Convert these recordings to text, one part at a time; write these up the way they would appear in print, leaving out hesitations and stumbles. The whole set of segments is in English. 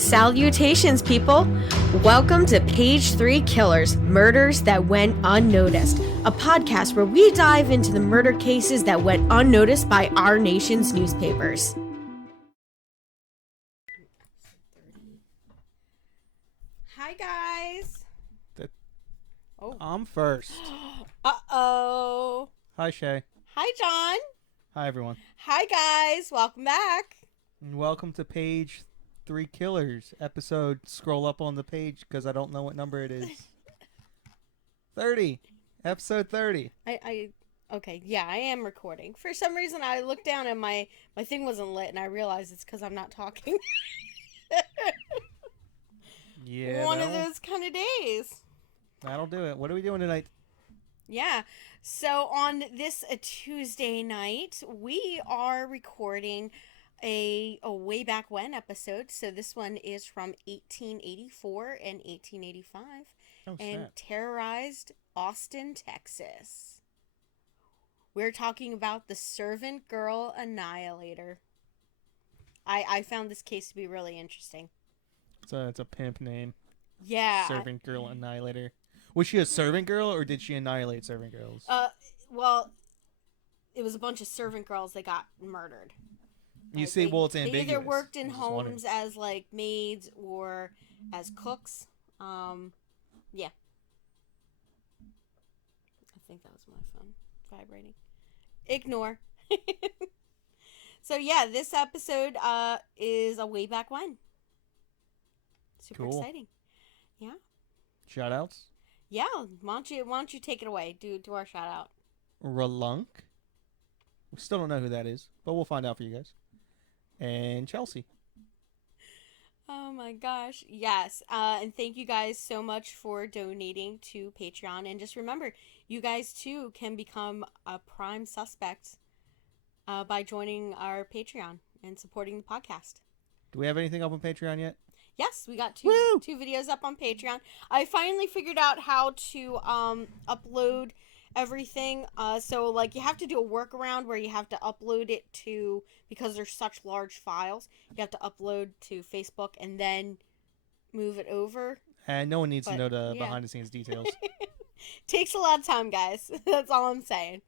Salutations, people! Welcome to Page 3 Killers, Murders That Went Unnoticed, a podcast where we dive into the murder cases that went unnoticed by our nation's newspapers. Hi, guys! I'm first. Uh-oh! Hi, Shay. Hi, John! Hi, everyone. Hi, guys! Welcome back! And welcome to Page 3 Killers episode. Scroll up on the page because I don't know what number it is. 30. Episode 30. Okay, yeah, I am recording. For some reason, I looked down and my thing wasn't lit, and I realized it's because I'm not talking. Yeah. One of those kind of days. That'll do it. What are we doing tonight? Yeah. So on this Tuesday night, we are recording a way back when episode. So this one is from 1884 and 1885 and terrorized Austin, Texas. We're talking about the Servant Girl Annihilator. I found this case to be really interesting. It's a pimp name. Yeah. Servant Girl Annihilator. Was she a servant girl or did she annihilate servant girls? Well, it was a bunch of servant girls that got murdered. You see, well, it's ambiguous. They either worked in homes as, like, maids or as cooks. Yeah. I think that was my phone vibrating. Ignore. So, yeah, this episode is a way back when. Super exciting. Yeah. Shout-outs? Yeah. Why don't you take it away? Do our shout-out. Ralulk. We still don't know who that is, but we'll find out for you guys. And Chelsea. Oh my gosh. Yes. And thank you guys so much for donating to Patreon. And just remember, you guys too can become a prime suspect by joining our Patreon and supporting the podcast. Do we have anything up on Patreon yet? Yes, we got two videos up on Patreon. I finally figured out how to upload everything. So, like, you have to do a workaround where you have to upload it to, because they're such large files, you have to upload to Facebook and then move it over. And no one needs to know the behind-the-scenes details. Takes a lot of time, guys. That's all I'm saying.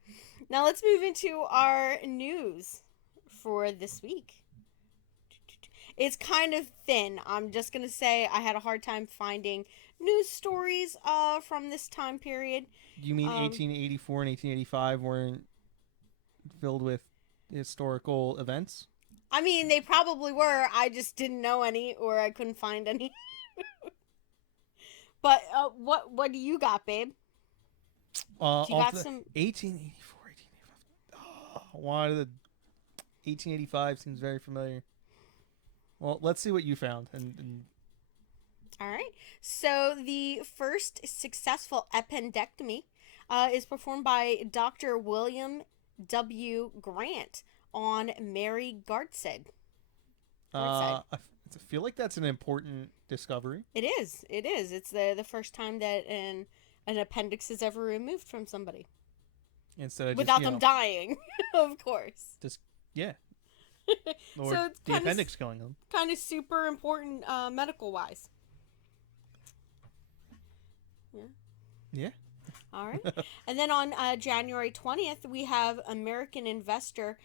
Now, let's move into our news for this week. It's kind of thin. I'm just going to say I had a hard time finding news stories from this time period. You mean 1884 and 1885 weren't filled with historical events? I mean, they probably were. I just didn't know any, or I couldn't find any. But what do you got, babe? You got some 1884, 1885. Why the 1885 seems very familiar. Well, let's see what you found. All right. So the first successful appendectomy is performed by Dr. William W. Grant on Mary Gartside. I feel like that's an important discovery. It is. It is. It's the first time that an appendix is ever removed from somebody. Instead of without them dying, of course. Yeah. Or so it's the appendix going on. Kind of super important medical-wise. Yeah. Yeah. All right. And then on January 20th, we have American investor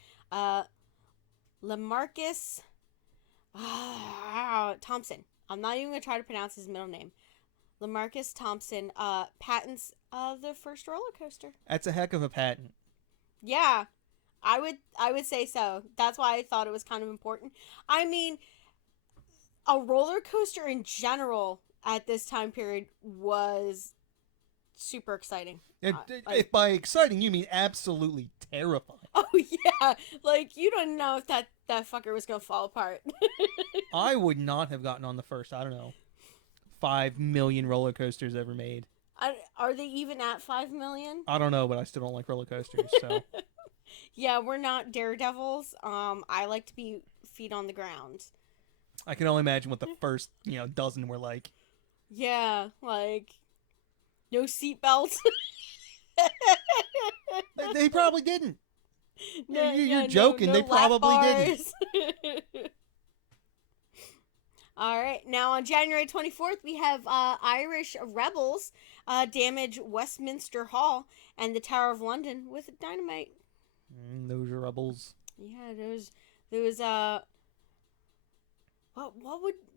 Lamarcus Thompson. I'm not even going to try to pronounce his middle name. Lamarcus Thompson patents the first roller coaster. That's a heck of a patent. Yeah. I would say so. That's why I thought it was kind of important. I mean, a roller coaster in general at this time period was super exciting. If by exciting you mean absolutely terrifying. Oh yeah, like you don't know if that fucker was gonna fall apart. I would not have gotten on the first, I don't know, 5 million roller coasters ever made. Are they even at 5 million? I don't know, but I still don't like roller coasters, so. Yeah, we're not daredevils. I like to be feet on the ground. I can only imagine what the first, dozen were like. Yeah, like no seatbelts. They probably didn't. No, you're joking. They probably didn't. All right. Now on January 24th, we have Irish rebels damage Westminster Hall and the Tower of London with dynamite. Those are rebels. Yeah, there was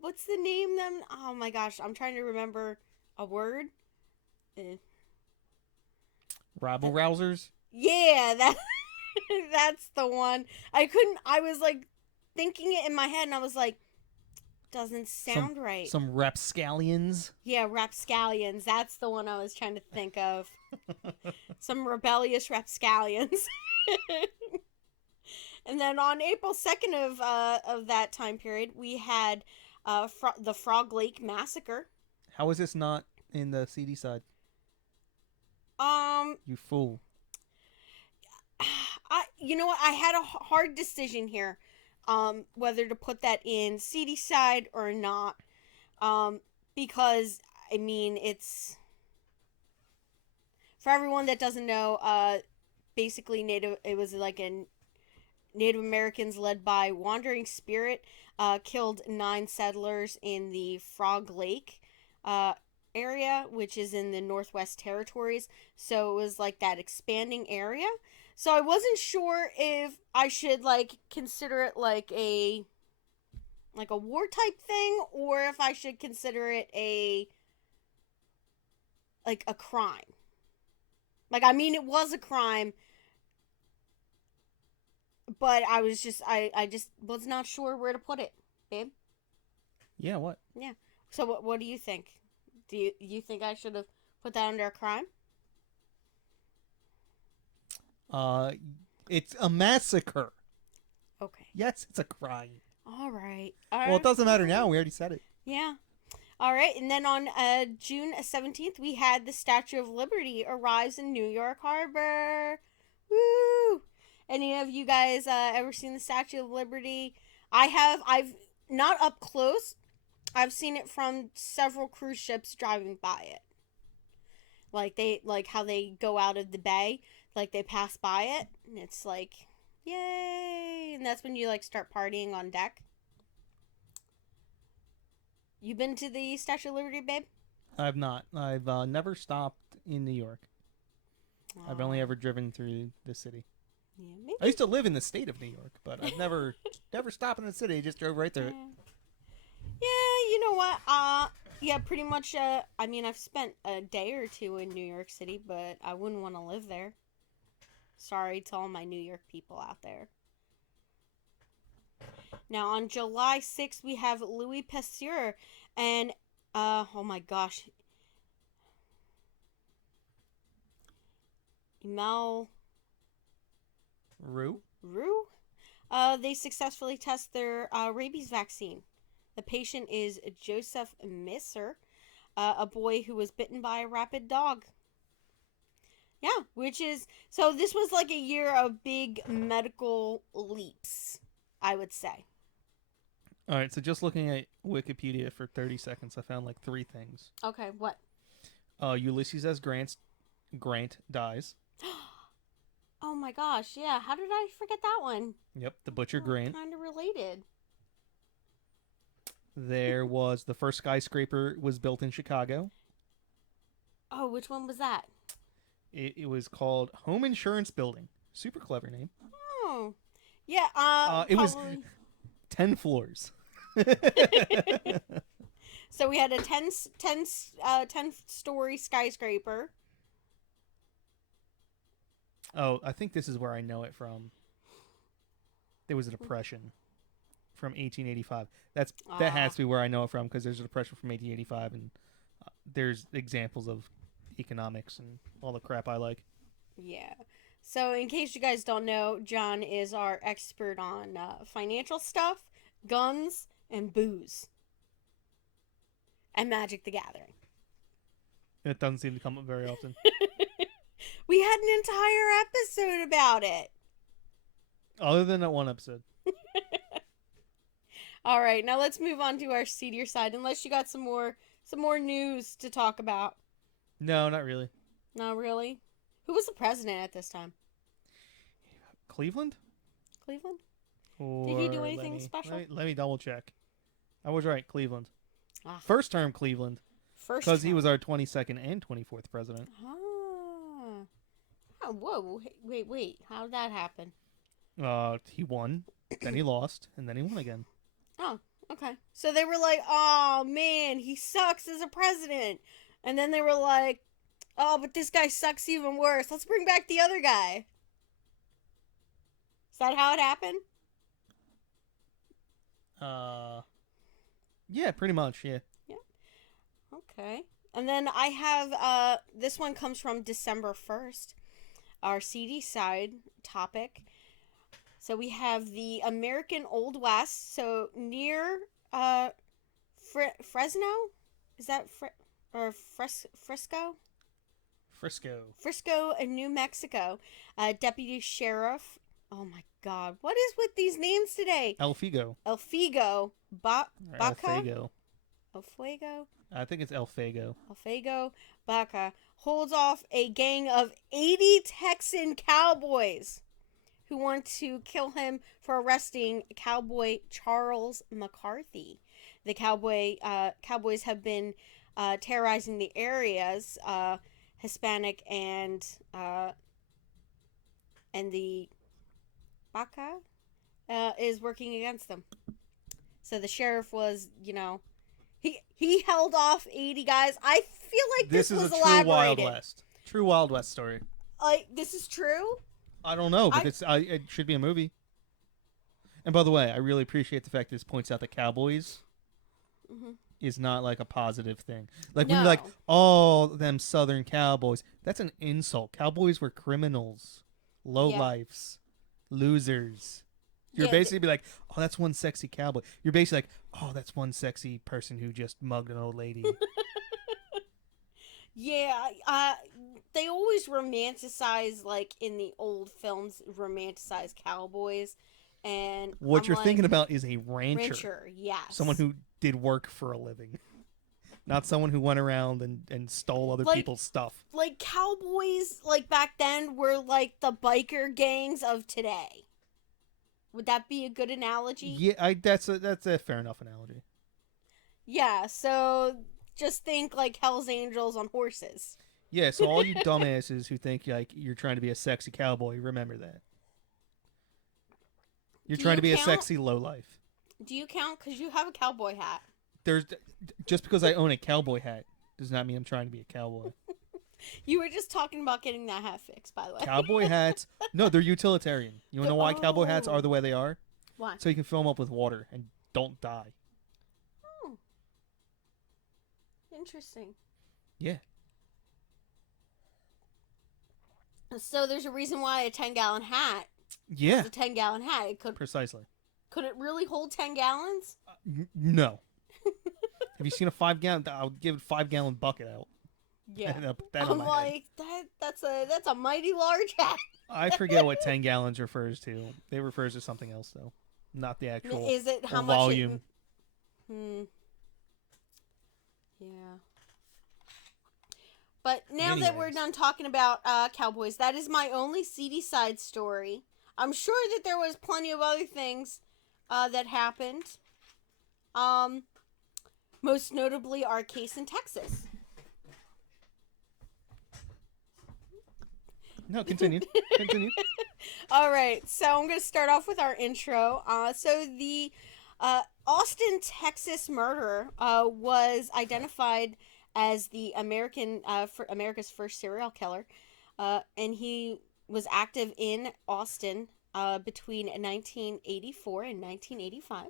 what's the name them? Oh my gosh, I'm trying to remember a word. Eh. Rabble rousers. Yeah, that that's the one. I was like thinking it in my head and I was like, doesn't Some sound right. some rapscallions. Yeah, rapscallions. That's the one I was trying to think of. Some rebellious rapscallions. And then on April 2nd of that time period, we had the Frog Lake Massacre. How is this not in the CD side? Um, You fool. you know what? I had a hard decision here, whether to put that in CD side or not. Because I mean, it's for everyone that doesn't know. Basically, Native. It was like a Native Americans led by Wandering Spirit killed 9 settlers in the Frog Lake area, which is in the Northwest Territories. So it was like that expanding area. So I wasn't sure if I should like consider it like a war type thing or if I should consider it a like a crime. Like I mean it was a crime, but I just was not sure where to put it, babe. Yeah, what? Yeah. So what do you think? Do you think I should have put that under a crime? Uh, it's a massacre. Okay. Yes, it's a crime. All right. All Well, right. it doesn't matter now. We already said it. Yeah. All right. And then on June 17th, we had the Statue of Liberty arrives in New York Harbor. Woo! Any of you guys ever seen the Statue of Liberty? I have. I've not up close. I've seen it from several cruise ships driving by it. Like how they go out of the bay, like they pass by it, and it's like, yay! And that's when you like start partying on deck. You been to the Statue of Liberty, babe? I've not. I've never stopped in New York. I've only ever driven through the city. Yeah, maybe. I used to live in the state of New York, but I've never stopped in the city. Just drove right through it. Yeah, you know what? Yeah, pretty much. I mean, I've spent a day or two in New York City, but I wouldn't want to live there. Sorry to all my New York people out there. Now, on July 6th, we have Louis Pasteur, and oh my gosh, Emil Rue? Rue. They successfully test their rabies vaccine. The patient is Joseph Misser, a boy who was bitten by a rabid dog. Yeah, which is so. This was like a year of big medical leaps, I would say. All right, so just looking at Wikipedia for 30 seconds, I found like 3 things. Okay, what? Ulysses S. Grant dies. Oh my gosh, yeah. How did I forget that one? Yep, the Butcher Grant. Kind of related. There was the first skyscraper was built in Chicago. Oh, which one was that? It was called Home Insurance Building. Super clever name. Oh, yeah. It was 10 floors. So we had a 10-story skyscraper. Oh, I think this is where I know it from. There was a depression from 1885. That has to be where I know it from because there's a depression from 1885 and there's examples of economics and all the crap I like. Yeah. So in case you guys don't know, John is our expert on financial stuff, guns, and booze. And Magic the Gathering. It doesn't seem to come up very often. We had an entire episode about it. Other than that one episode. All right, now let's move on to our seedier side. Unless you got some more news to talk about. No, not really. Not really. Who was the president at this time? Cleveland? Cleveland? Or Did he do anything special? Let me double check. I was right, Cleveland. Ah, First term Cleveland, first because he term. was our 22nd and 24th president. Ah. Oh, whoa. Wait. How did that happen? He won, then he lost, and then he won again. Oh, okay. So they were like, oh, man, he sucks as a president. And then they were like, oh, but this guy sucks even worse. Let's bring back the other guy. Is that how it happened? Yeah, pretty much, yeah. Yeah. Okay. And then I have, this one comes from December 1st, our CD side topic. So we have the American Old West. So near, Fresno? Is that, Frisco? Frisco, New Mexico. Deputy Sheriff. Oh my God. What is with these names today? El Figo. Baca? El Fago. El Fuego? I think it's El Fago. Alfego Baca holds off a gang of 80 Texan cowboys who want to kill him for arresting cowboy Charles McCarthy. The cowboys have been terrorizing the areas, Hispanic and the Baca is working against them. So the sheriff was, he held off 80 guys. I feel like this was is a elaborated. true Wild West. True Wild West story. Like, this is true? I don't know, but it should be a movie. And by the way, I really appreciate the fact that this points out that cowboys is not like a positive thing. Like when you're like, oh, them Southern cowboys, that's an insult. Cowboys were criminals, lowlifes, losers. You're basically be like, oh, that's one sexy cowboy. You're basically like, oh, that's one sexy person who just mugged an old lady. They always romanticize, like, in the old films, romanticize cowboys. And what you're thinking about is a rancher. Yes. Someone who did work for a living. Not someone who went around and stole other people's stuff. Like, cowboys, like, back then were, like, the biker gangs of today. Would that be a good analogy? Yeah, that's a fair enough analogy. Yeah, so just think like Hell's Angels on horses. Yeah, so all you dumbasses who think like you're trying to be a sexy cowboy, remember that. You're trying to be a sexy lowlife. Do you count? Because you have a cowboy hat. Just because I own a cowboy hat does not mean I'm trying to be a cowboy. You were just talking about getting that hat fixed, by the way. Cowboy hats, no, they're utilitarian. You want to know why cowboy hats are the way they are? Why? So you can fill them up with water and don't die. Oh. Interesting. Yeah. So there's a reason why a 10-gallon hat. Yeah. It's a 10-gallon hat. It could precisely. Could it really hold 10 gallons? No. Have you seen a 5-gallon? I'll give a 5-gallon bucket out. Yeah. I'm like, that's a mighty large hat. I forget what 10 gallons refers to. It refers to something else though, not the actual. Is it how volume? Yeah. But now that we're done talking about cowboys, that is my only seedy side story. I'm sure that there was plenty of other things that happened. Most notably our case in Texas. No, continue. Continue. All right, so I'm going to start off with our intro. So the Austin, Texas murderer was identified as the America's first serial killer, and he was active in Austin between 1984 and 1985.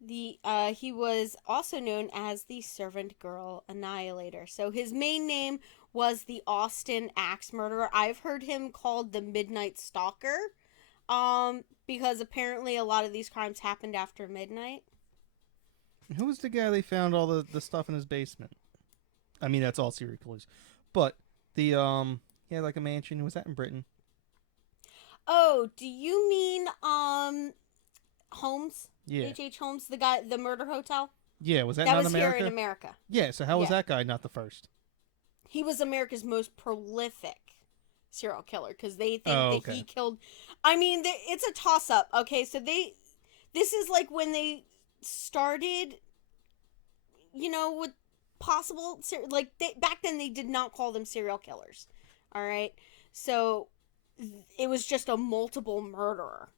He was also known as the Servant Girl Annihilator. So his main name was the Austin Axe Murderer. I've heard him called the Midnight Stalker, because apparently a lot of these crimes happened after midnight. Who was the guy they found all the stuff in his basement? I mean, that's all serial killers. But he had like a mansion. Was that in Britain? Oh, do you mean Holmes? Yeah. H.H. Holmes, the murder hotel? Yeah, was that not America? That was here in America. Yeah, so how was that guy not the first? He was America's most prolific serial killer because they think that he killed. I mean, it's a toss-up. Okay, so this is like when they started, with possible back then they did not call them serial killers. All right, so it was just a multiple murderer.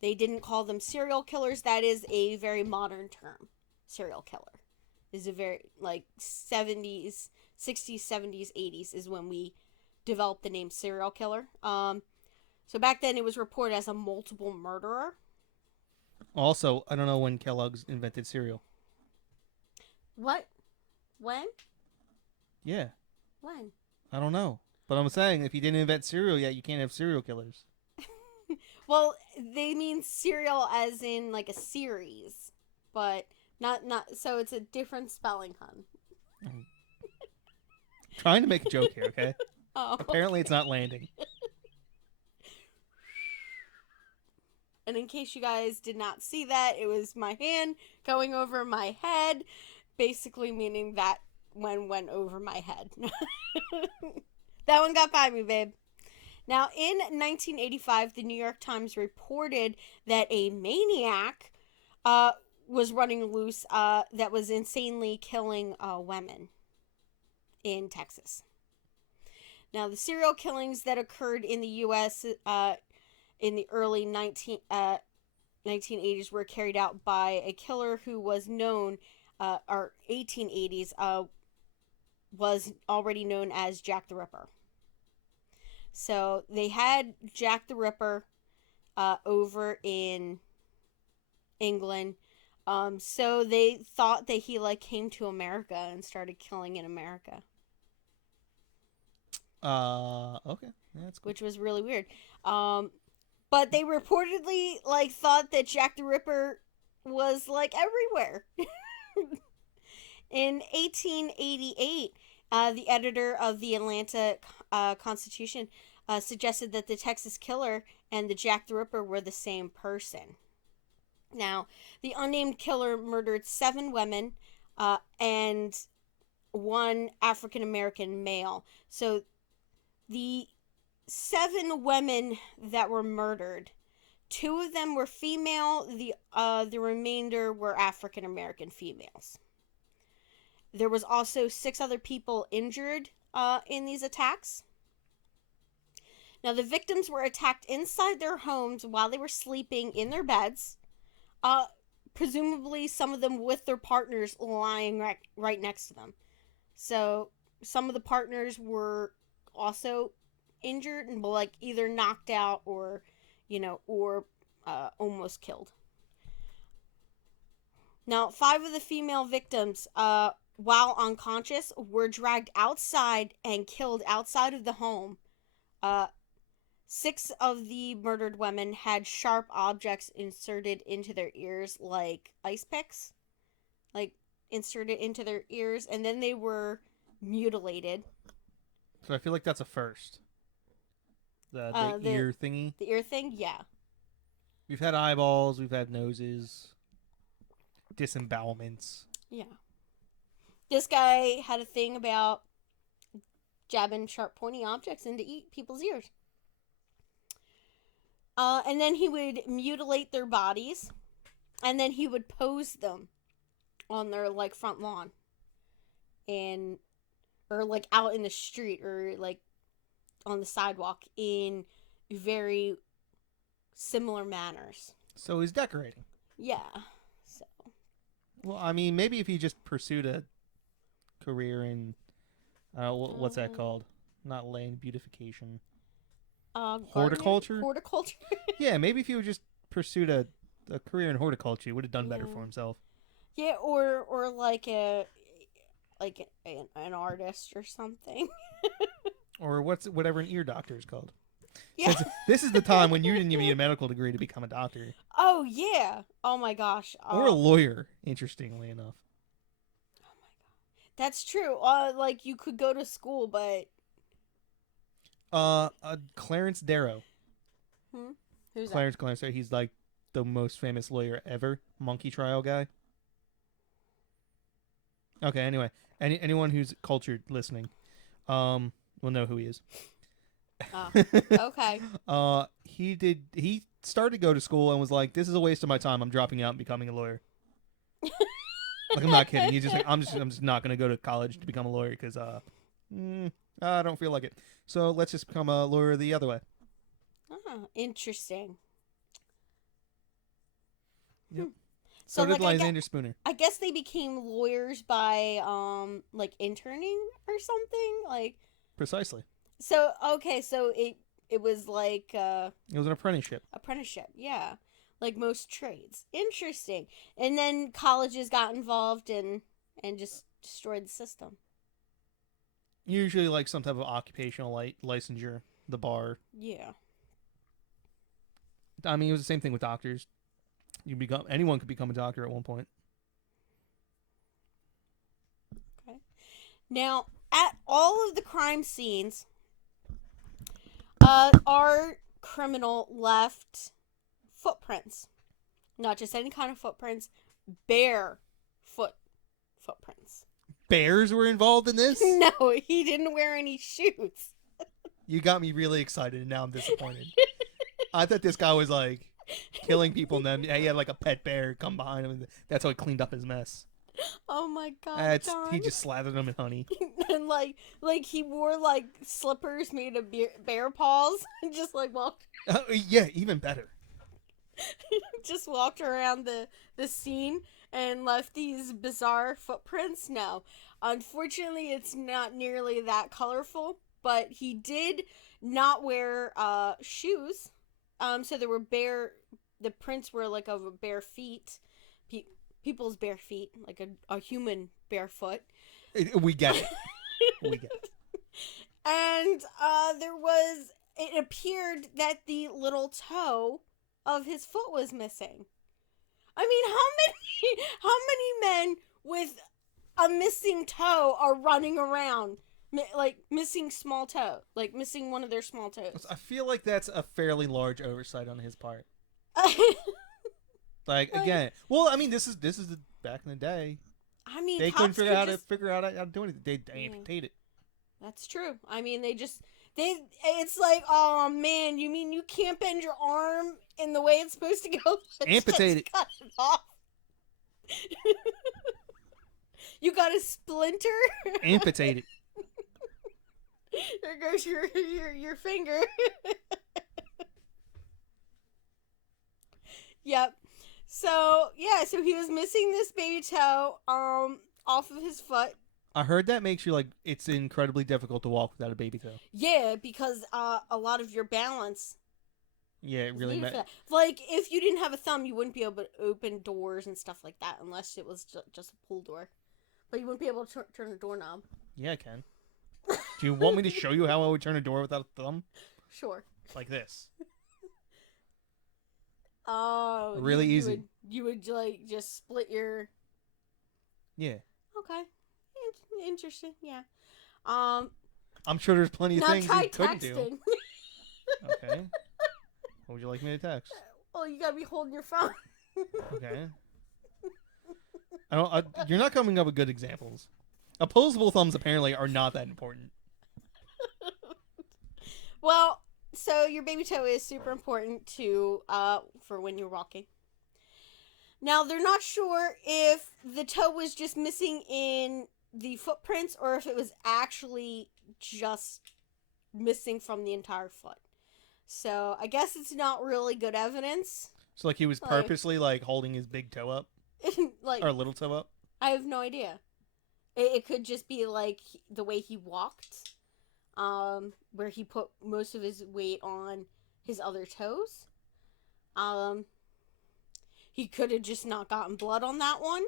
They didn't call them serial killers. That is a very modern term. Serial killer is a very like 70s, 60s, 70s, 80s is when we developed the name serial killer. So back then it was reported as a multiple murderer. Also, I don't know when Kellogg's invented cereal. What? When? Yeah, When? I don't know. But I'm saying if you didn't invent cereal yet, you can't have serial killers. Well, they mean serial as in like a series, but not so it's a different spelling, hun. I'm trying to make a joke here, okay? Oh. Apparently it's not landing. And in case you guys did not see that, it was my hand going over my head, basically meaning that one went over my head. That one got by me, babe. Now, in 1985, the New York Times reported that a maniac was running loose that was insanely killing women in Texas. Now, the serial killings that occurred in the U.S. In the early 1980s were carried out by a killer who was known, or 1880s, was already known as Jack the Ripper. So they had Jack the Ripper over in England. So they thought that he came to America and started killing in America. Okay. Yeah, that's cool. Which was really weird. But they reportedly thought that Jack the Ripper was everywhere. In 1888, the editor of the Atlanta Constitution suggested that the Texas Killer and the Jack the Ripper were the same person. Now, the unnamed killer murdered 7 women and 1 African American male. So the 7 women that were murdered, 2 of them were female. The remainder were African American females. There was also 6 other people injured in these attacks. Now, the victims were attacked inside their homes while they were sleeping in their beds. Presumably, some of them with their partners lying right next to them. So, some of the partners were also injured and either knocked out or almost killed. Now, 5 of the female victims, while unconscious, were dragged outside and killed outside of the home. 6 of the murdered women had sharp objects inserted into their ears, like ice picks, inserted into their ears, and then they were mutilated. So I feel like that's a first. The ear thingy. The ear thing, yeah. We've had eyeballs, we've had noses, disembowelments. Yeah. This guy had a thing about jabbing sharp, pointy objects into people's ears. And then he would mutilate their bodies, and then he would pose them on their front lawn, or out in the street, or on the sidewalk in very similar manners. So he's decorating. Yeah. So. Well, I mean, maybe if he just pursued a career in, what's that called? Not land beautification. Horticulture? Horticulture? Yeah, maybe if he would just pursued a career in horticulture, he would have done better for himself. Yeah, or an artist or something. Or whatever an ear doctor is called. Yeah. Since this is the time when you didn't even need a medical degree to become a doctor. Oh, yeah. Oh, my gosh. Or a lawyer, interestingly enough. Oh, my God. That's true. You could go to school, but... Clarence Darrow. Who's Clarence Darrow. He's the most famous lawyer ever. Monkey trial guy. Okay, anyway. Anyone who's cultured listening will know who he is. Okay. He started to go to school and was like, this is a waste of my time. I'm dropping out and becoming a lawyer. Like, I'm not kidding. He's just like, I'm just not gonna go to college to become a lawyer because I don't feel like it. So let's just become a lawyer the other way. Oh, interesting. Yep. Hmm. So So did like Lysander Spooner. I guess they became lawyers by like interning or something. Like Precisely. so okay, so it was like It was an apprenticeship. apprenticeship, yeah. Like most trades. Interesting. And then colleges got involved and just destroyed the system. Usually, like some type of occupational licensure, the bar. Yeah. I mean, it was the same thing with doctors. Anyone could become a doctor at one point. Okay. Now, at all of the crime scenes, our criminal left footprints. Not just any kind of footprints, bare footprints. Bears were involved in this? No, he didn't wear any shoes. You got me really excited, and now I'm disappointed. I thought this guy was like killing people, and then he had like a pet bear come behind him, and that's how he cleaned up his mess. Oh my god, He just slathered him in honey. and like he wore like slippers made of bear paws and just like walked Yeah, even better. just walked around the scene and left these bizarre footprints. No, unfortunately it's not nearly that colorful, but he did not wear shoes. So there were the prints were like of bare feet, people's bare feet, like a human barefoot. We get it. We get it. And it appeared that the little toe of his foot was missing. I mean, how many men with a missing toe are running around, like missing small toe, like missing one of their small toes? I feel like that's a fairly large oversight on his part. Like, again, well, I mean, this is back in the day. I mean, they couldn't figure out how to do anything. They amputate it. That's true. I mean, it's like, oh man, you mean you can't bend your arm in the way it's supposed to go? Amputate it. Cut it off. You got a splinter? Amputate it. There goes your finger. Yep. So he was missing this baby toe off of his foot. I heard that makes you, like, it's incredibly difficult to walk without a baby toe. Yeah, because a lot of your balance. Yeah, it really matters. Like, if you didn't have a thumb, you wouldn't be able to open doors and stuff like that unless it was just a pull door. But you wouldn't be able to turn a doorknob. Yeah, I can. Do you want me to show you how I would turn a door without a thumb? Sure. Like this. Oh. Really easy. You would like just split your... Yeah. Okay. Interesting, yeah. I'm sure there's plenty of things you couldn't do. Okay. What would you like me to text? Well, you gotta be holding your phone. Okay. You're not coming up with good examples. Opposable thumbs apparently are not that important. Well, so your baby toe is super important for when you're walking. Now, they're not sure if the toe was just missing in the footprints or if it was actually just missing from the entire foot. So, I guess it's not really good evidence. So, like, he was purposely, like, holding his big toe up? Like, or little toe up? I have no idea. It could just be, like, the way he walked, where he put most of his weight on his other toes. He could have just not gotten blood on that one.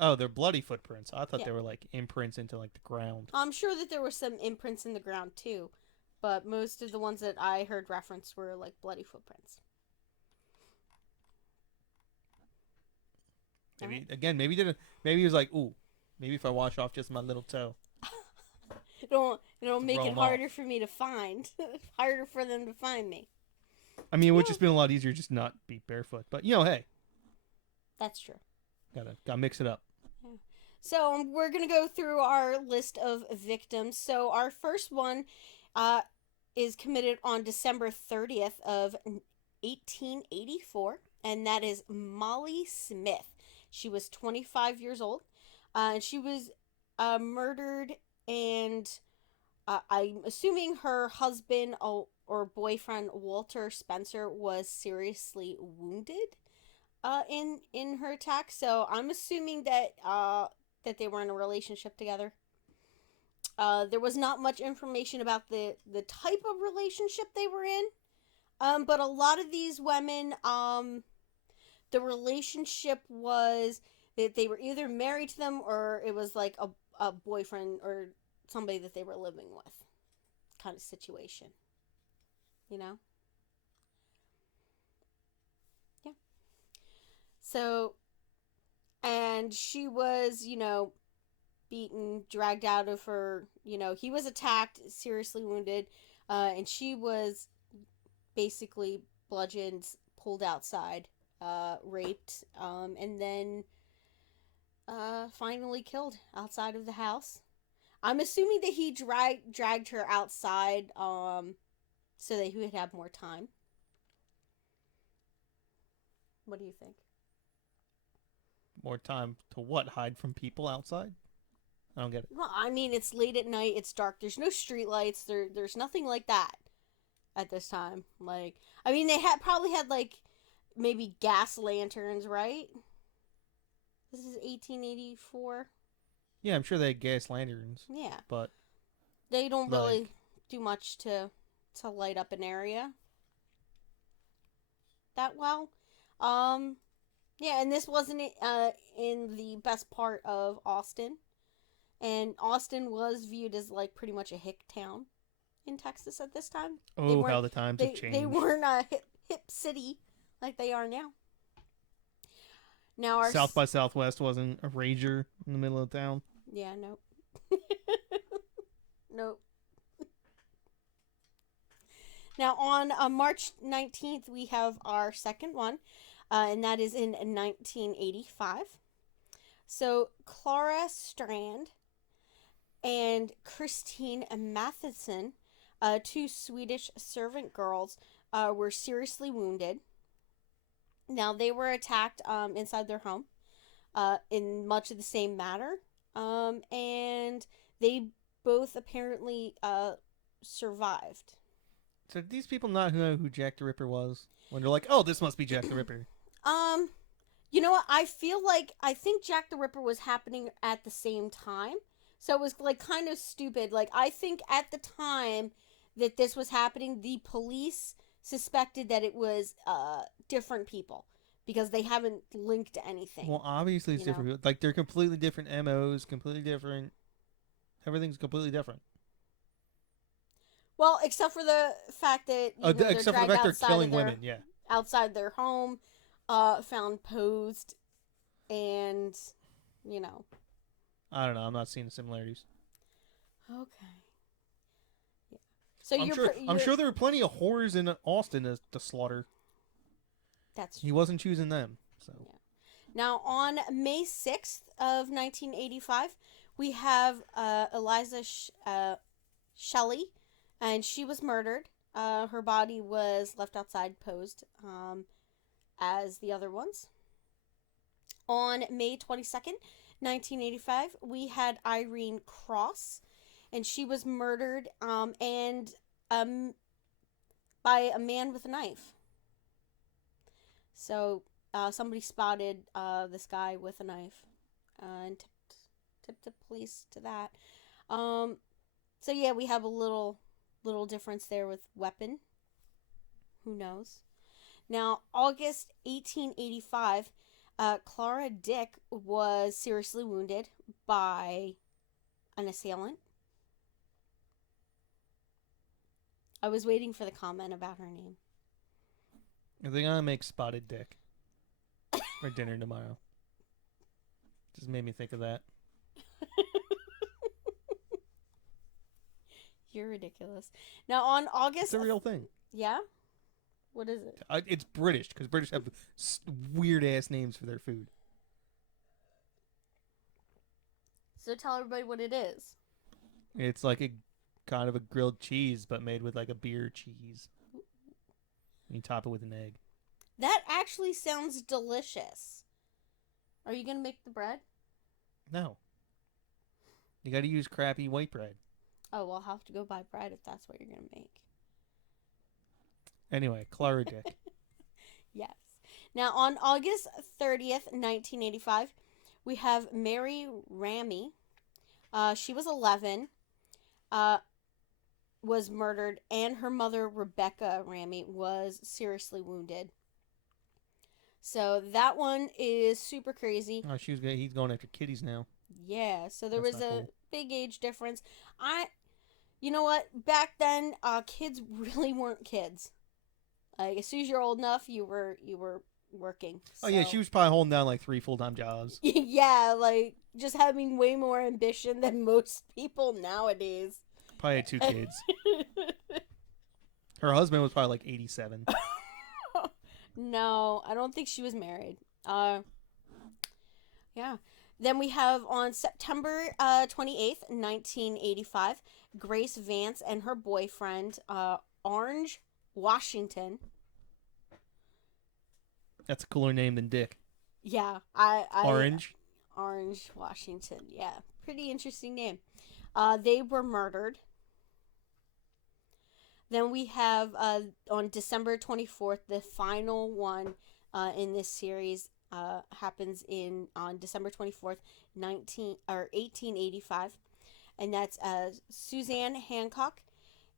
Oh, they're bloody footprints. I thought they were, like, imprints into, like, the ground. I'm sure that there were some imprints in the ground, too. But most of the ones that I heard referenced were, like, bloody footprints. Maybe he was like, ooh, maybe if I wash off just my little toe. It'll make it harder for me to find. Harder for them to find me. I mean, it would just been a lot easier just not be barefoot. But, hey. That's true. Gotta mix it up. Yeah. So, we're going to go through our list of victims. So, our first one is committed on December 30th of 1884. and that is Molly Smith. She was 25 years old, and she was murdered, and I'm assuming her husband or boyfriend Walter Spencer was seriously wounded in her attack. So I'm assuming that they were in a relationship together. There was not much information about the type of relationship they were in. But a lot of these women, the relationship was that they were either married to them or it was like a boyfriend or somebody that they were living with kind of situation. You know? Yeah. So, and she was, beaten, dragged out of her, he was attacked, seriously wounded, and she was basically bludgeoned, pulled outside, raped, and then finally killed outside of the house. I'm assuming that he dragged her outside so that he would have more time. What do you think? More time to what? Hide from people outside? I don't get it. Well, I mean, it's late at night. It's dark. There's no street lights. There's nothing like that at this time. Like, I mean, they probably had like maybe gas lanterns, right? This is 1884. Yeah, I'm sure they had gas lanterns. Yeah, but they don't really do much to light up an area that well. Yeah, and this wasn't in the best part of Austin, and Austin was viewed as like pretty much a hick town in Texas at this time. Oh, how the times have changed. They weren't a hip city like they are now. Now our South by Southwest wasn't a rager in the middle of town. Yeah, nope. Nope. Now on March 19th, we have our second one, and that is in 1985. So Clara Strand and Christine Matheson, two Swedish servant girls, were seriously wounded. Now, they were attacked inside their home in much of the same manner, and they both apparently survived. So did these people not know who Jack the Ripper was? When they're like, oh, this must be Jack the Ripper. You know what? I think Jack the Ripper was happening at the same time. So it was like kind of stupid. Like, I think at the time that this was happening, the police suspected that it was different people because they haven't linked anything. Well, obviously it's different. Like, they're completely different MOs, completely different. Everything's completely different. Well, except for the fact that except for the fact they're killing women, yeah, outside their home, found posed, and I don't know. I'm not seeing the similarities. Okay. Yeah. So I'm sure there were plenty of whores in Austin to slaughter. That's true. He wasn't choosing them. So. Yeah. Now, on May 6th of 1985, we have Eliza Shelley, and she was murdered. Her body was left outside posed as the other ones. On May 22nd, 1985, we had Irene Cross, and she was murdered by a man with a knife. So somebody spotted this guy with a knife and tipped the police to that. So yeah, we have a little difference there with weapon. Who knows? Now, August 1885, Clara Dick was seriously wounded by an assailant. I was waiting for the comment about her name. Are they gonna make Spotted Dick for dinner tomorrow? Just made me think of that. You're ridiculous. Now, on August... It's a real thing. Yeah? What is it? It's British, because British have weird-ass names for their food. So tell everybody what it is. It's like a kind of a grilled cheese, but made with like a beer cheese. And you top it with an egg. That actually sounds delicious. Are you going to make the bread? No. You got to use crappy white bread. Oh, we'll have to go buy bread if that's what you're going to make. Anyway, Clara Dick. Yes. Now, on August 30th, 1985, we have Mary Ramy. She was 11, was murdered, and her mother, Rebecca Ramy, was seriously wounded. So that one is super crazy. Oh, he's going after kitties now. Yeah, so there That's was not a cool. big age difference. You know what? Back then, kids really weren't kids. Like, as soon as you're old enough, you were working. So. Oh yeah, she was probably holding down like 3 full-time jobs. Yeah, like just having way more ambition than most people nowadays. Probably had 2 kids. Her husband was probably like 87. No, I don't think she was married. Yeah. Then we have on September 28th, 1985, Grace Vance and her boyfriend, Orange Washington. That's a cooler name than Dick. Yeah, Orange. Orange Washington. Yeah, pretty interesting name. They were murdered. Then we have on December 24th, the final one in this series happens on December 24th, 1885, and that's Suzanne Hancock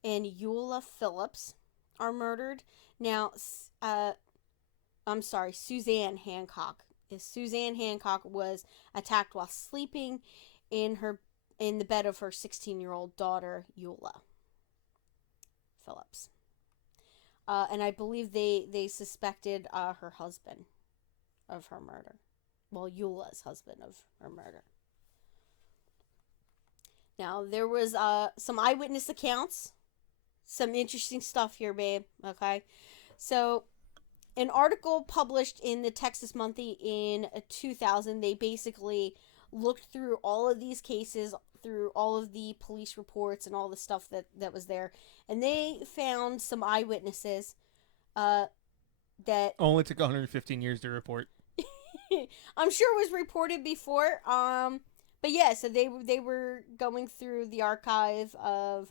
and Eula Phillips are murdered. Now, I'm sorry, Suzanne Hancock. Suzanne Hancock was attacked while sleeping in the bed of her 16-year-old daughter, Eula Phillips. And I believe they suspected her husband of her murder. Well, Eula's husband of her murder. Now, there was some eyewitness accounts. Some interesting stuff here, babe. Okay? So, an article published in the Texas Monthly in 2000, they basically looked through all of these cases, through all of the police reports and all the stuff that was there, and they found some eyewitnesses that only took 115 years to report. I'm sure was reported before. But yeah, so they were going through the archive of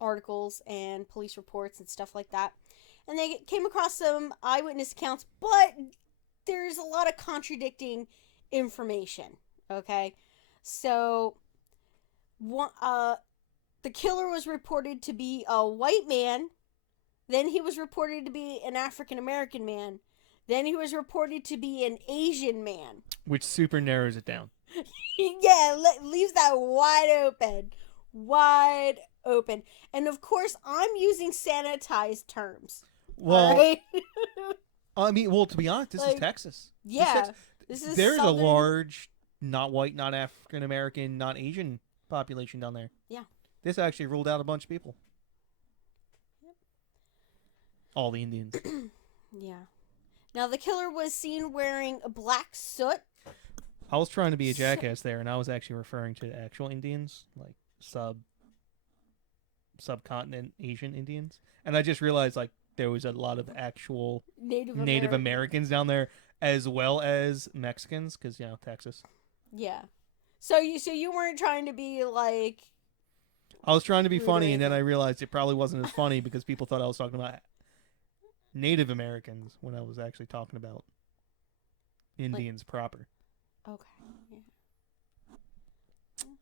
articles and police reports and stuff like that, and they came across some eyewitness accounts, but there's a lot of contradicting information. Okay, so the killer was reported to be a white man, then he was reported to be an African American man, then he was reported to be an Asian man, which super narrows it down. Yeah, leaves that wide open. And of course, I'm using sanitized terms. Well, right? I mean, to be honest, this is Texas. Yeah, this is there's southern... a large, not white, not African American, not Asian population down there. Yeah, this actually ruled out a bunch of people. Yep. All the Indians. Yeah. Now the killer was seen wearing a black soot. I was trying to be a jackass there, and I was actually referring to actual Indians, like subcontinent Asian Indians. And I just realized like there was a lot of actual Native Americans down there, as well as Mexicans, because Texas. Yeah. So you weren't trying to be like... I was trying to be funny, and then I realized it probably wasn't as funny because people thought I was talking about Native Americans when I was actually talking about Indians proper. Okay. Yeah.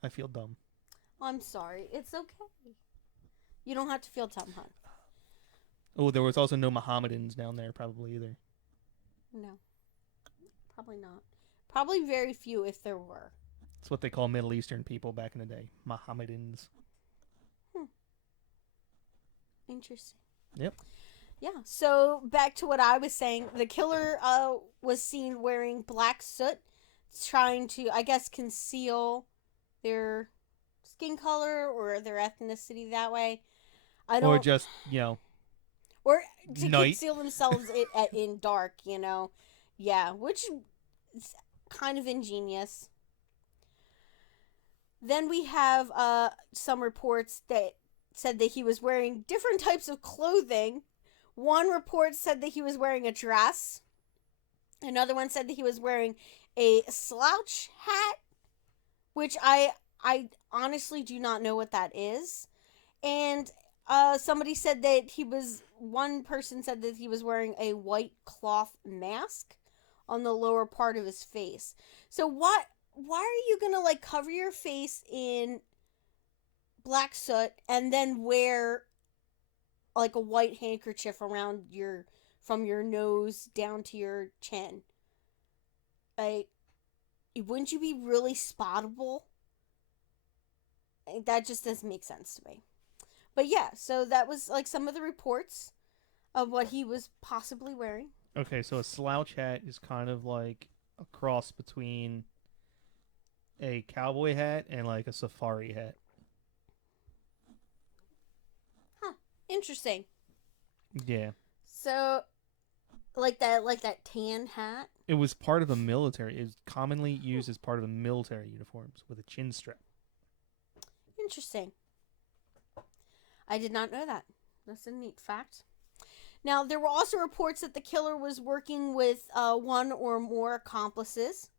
I feel dumb. I'm sorry. It's okay. You don't have to feel dumb, hon. Oh, there was also no Mohammedans down there probably either. No. Probably not. Probably very few if there were. That's what they call Middle Eastern people back in the day. Mohammedans. Interesting. Yep. Yeah, so back to what I was saying. The killer was seen wearing black soot, trying to, I guess, conceal their skin color or their ethnicity that way. Or just, or to night. Conceal themselves in dark, Yeah, which is kind of ingenious. Then we have some reports that said that he was wearing different types of clothing. One report said that he was wearing a dress. Another one said that he was wearing a slouch hat, which I honestly do not know what that is. And somebody said that one person said that he was wearing a white cloth mask on the lower part of his face. So why are you going to like cover your face in black soot and then wear like a white handkerchief around your from your nose down to your chin? Like, wouldn't you be really spottable? That just doesn't make sense to me. But yeah, so that was like some of the reports of what he was possibly wearing. Okay, so a slouch hat is kind of like a cross between a cowboy hat and like a safari hat. Huh. Interesting. Yeah. So like that tan hat. It was part of a military. It was commonly used as part of a military uniforms with a chin strap. Interesting. I did not know that. That's a neat fact. Now, there were also reports that the killer was working with one or more accomplices.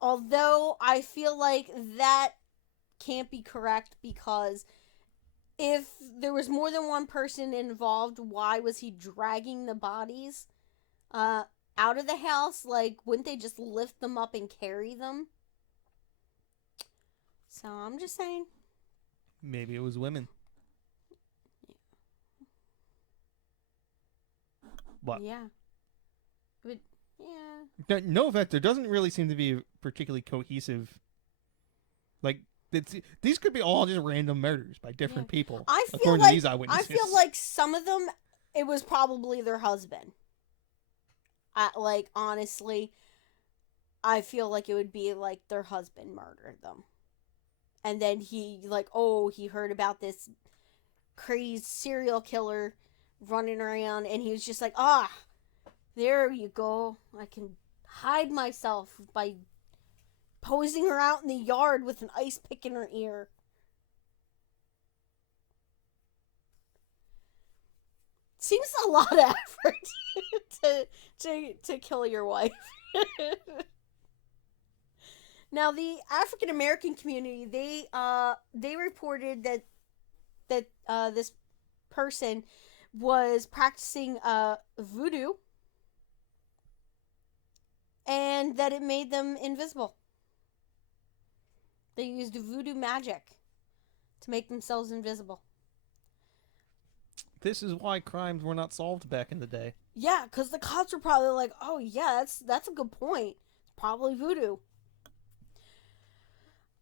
Although I feel like that can't be correct because if there was more than one person involved, why was he dragging the bodies out of the house? Like, wouldn't they just lift them up and carry them? So I'm just saying. Maybe it was women. What? Yeah. But, yeah. No effect. There doesn't really seem to be a particularly cohesive. Like these could be all just random murders by different people. I feel according like to these eyewitnesses. I feel like some of them, it was probably their husband. Like honestly, I feel like it would be like their husband murdered them, and then he heard about this crazy serial killer running around, and he was just like, there you go. I can hide myself by posing her out in the yard with an ice pick in her ear. Seems a lot of effort to kill your wife. Now, the African American community, they reported that this person was practicing voodoo, and that it made them invisible. They used voodoo magic to make themselves invisible. This is why crimes were not solved back in the day. Yeah, because the cops were probably like, "Oh yeah, that's a good point. It's probably voodoo."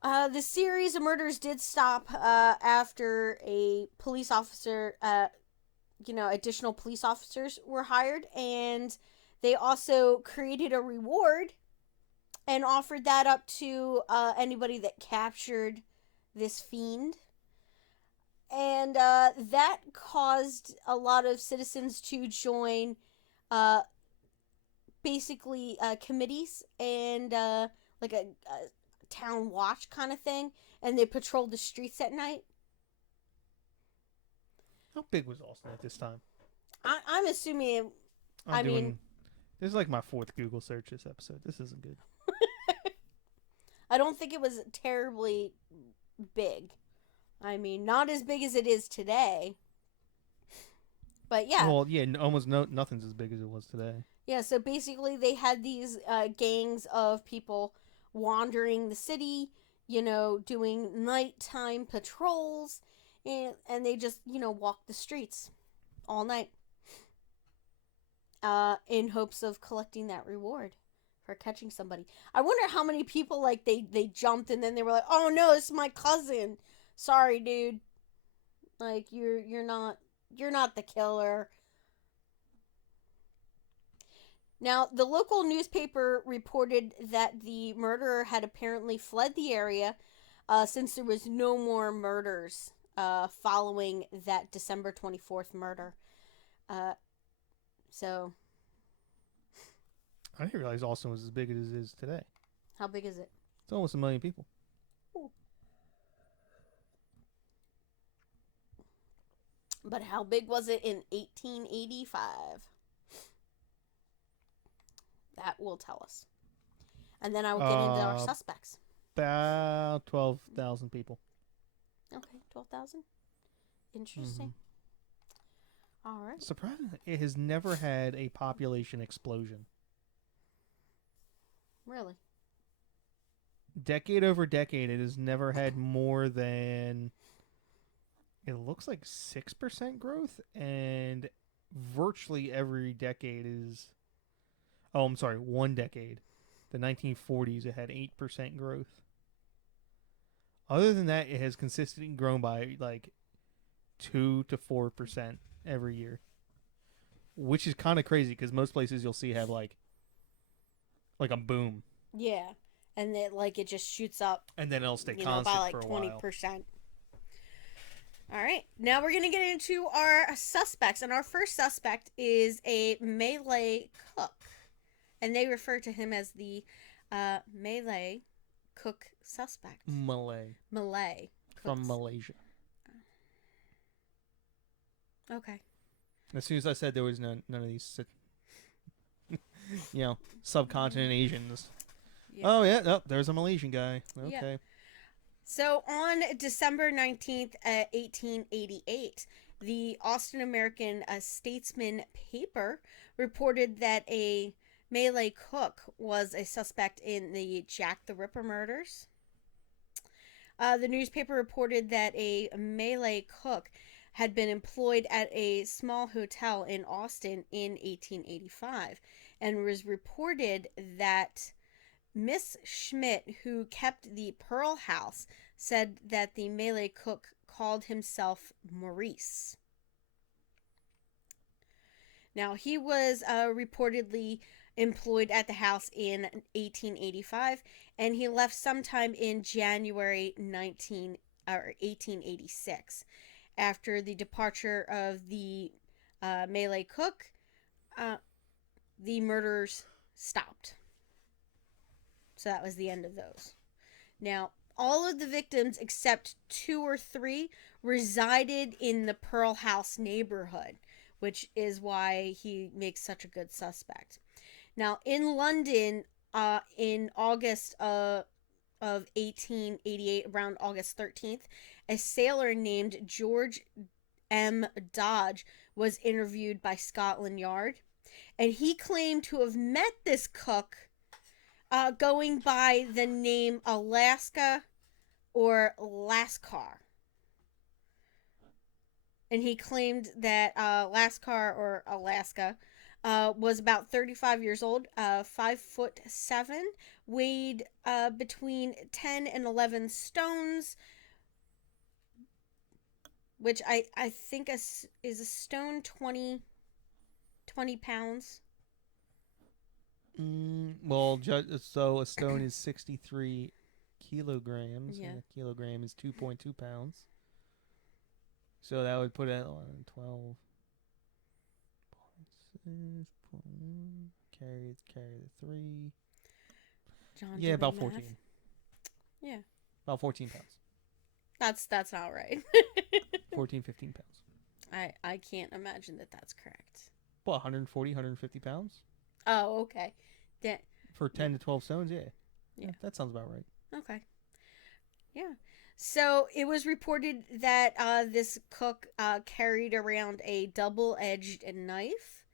The series of murders did stop after a police officer, additional police officers were hired, and they also created a reward and offered that up to anybody that captured this fiend. And that caused a lot of citizens to join basically committees and like a town watch kind of thing, and they patrolled the streets at night. How big was Austin at this time? I'm assuming. This is like my fourth Google search this episode. This isn't good. I don't think it was terribly big. I mean, not as big as it is today. But yeah. Well, yeah, almost nothing's as big as it was today. Yeah, so basically they had these gangs of people wandering the city, doing nighttime patrols, and they just, walked the streets all night in hopes of collecting that reward for catching somebody. I wonder how many people, like, they jumped and then they were like, "Oh no, it's my cousin. Sorry, dude. Like, you're not the killer." Now, the local newspaper reported that the murderer had apparently fled the area since there was no more murders following that December 24th murder. So... I didn't realize Austin was as big as it is today. How big is it? It's almost 1 million people. Ooh. But how big was it in 1885? That will tell us. And then I will get into our suspects. About 12,000 people. Okay, 12,000. Interesting. All right. Surprisingly, it has never had a population explosion. Really? Decade over decade, it has never had more than, it looks like 6% growth, and virtually every decade is, oh, I'm sorry, one decade. The 1940s, it had 8% growth. Other than that, it has consistently grown by like 2 to 4% every year, which is kind of crazy because most places you'll see have like a boom. Yeah. And it just shoots up, And then it'll stay constant by like for a 20%. while. All right. Now we're going to get into our suspects. And our first suspect is a Malay cook. And they refer to him as the Malay cook suspect. Malay. From Malaysia. Okay. As soon as I said there was none of these, subcontinent Asians. Yeah. Oh, yeah. Oh, there's a Malaysian guy. Okay. Yeah. So on December 19th, 1888, the Austin American Statesman paper reported that a Malay cook was a suspect in the Jack the Ripper murders. The newspaper reported that a Malay cook had been employed at a small hotel in Austin in 1885, and was reported that Miss Schmidt, who kept the Pearl House, said that the Malay cook called himself Maurice. Now, he was reportedly employed at the house in 1885, and he left sometime in January 1886. After the departure of the Malay cook, the murders stopped. So that was the end of those. Now, all of the victims except 2 or 3 resided in the Pearl House neighborhood, which is why he makes such a good suspect. Now, in London, in August of 1888, around August 13th, a sailor named George M. Dodge was interviewed by Scotland Yard, and he claimed to have met this cook going by the name Alaska or Lascar. And he claimed that Lascar or Alaska was about 35 years old, 5'7", weighed between 10 and 11 stones, which I think is a stone 20 pounds. Well, so a stone is 63 kilograms. Yeah. And a kilogram is 2.2 pounds. So that would put it on 12. Carry the 3. John, yeah, about math. 14. Yeah. About 14 pounds. That's not right. 14, 15 pounds. I can't imagine that that's correct. Well, 140, 150 pounds? Oh, okay. For 10 to 12 stones, yeah. That sounds about right. Okay. Yeah. So it was reported that this cook carried around a double-edged knife.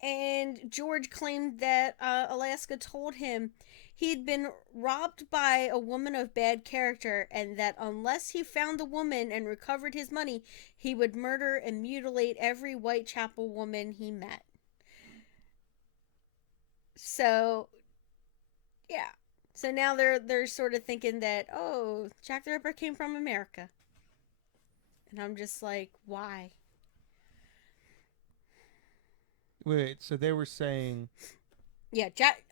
And George claimed that Alaska told him he'd been robbed by a woman of bad character, and that unless he found the woman and recovered his money, he would murder and mutilate every Whitechapel woman he met. So, yeah. So now they're sort of thinking that, oh, Jack the Ripper came from America. And I'm just like, why? Wait, so they were saying... Yeah, Jack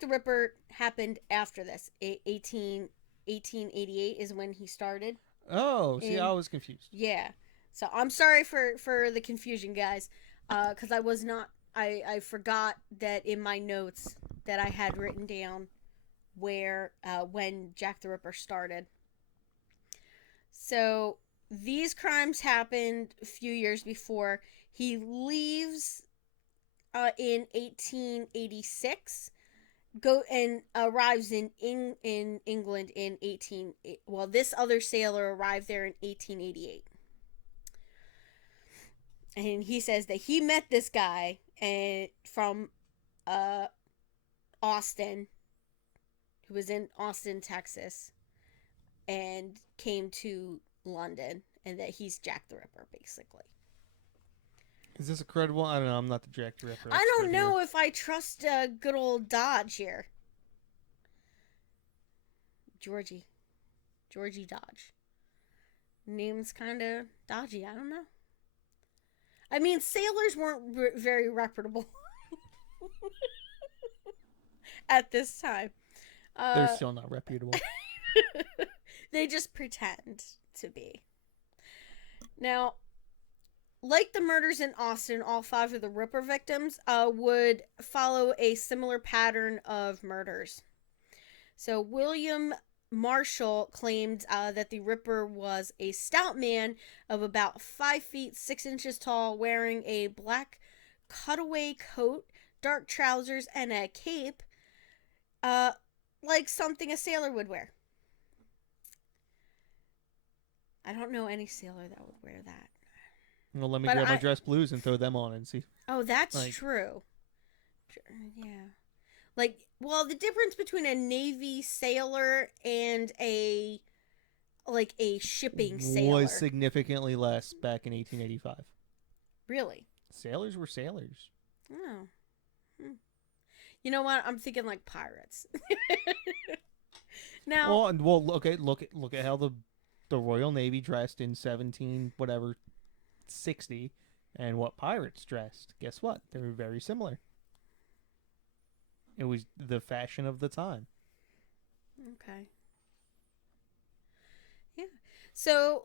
the Ripper happened after this. 1888 is when he started. Oh, see, I was confused. Yeah. So I'm sorry for the confusion, guys. Because I forgot that in my notes that I had written down where when Jack the Ripper started. So these crimes happened a few years before. He leaves in 1886. Go and arrives in England in 18. Well, this other sailor arrived there in 1888, and he says that he met this guy and from uh Austin, who was in Austin, Texas, and came to London, and that he's Jack the Ripper, basically. Is this a credible? I don't know. I'm not the Jack the Ripper. I don't know if I trust good old Dodge here. Georgie Dodge. Name's kind of dodgy. I don't know. I mean, sailors weren't very reputable at this time. They're still not reputable. They just pretend to be. Now, like the murders in Austin, all 5 of the Ripper victims would follow a similar pattern of murders. So William Marshall claimed that the Ripper was a stout man of about 5 feet 6 inches tall, wearing a black cutaway coat, dark trousers, and a cape, like something a sailor would wear. I don't know any sailor that would wear that. Well, let me grab my dress blues and throw them on and see. Oh, that's true. Yeah. Like, well, the difference between a Navy sailor and a shipping sailor was significantly less back in 1885. Really? Sailors were sailors. Oh. You know what? I'm thinking like pirates. Now, well, okay, look at how the Royal Navy dressed in 60 and what pirates dressed. Guess what? They were very similar. It was the fashion of the time. Okay. Yeah. So,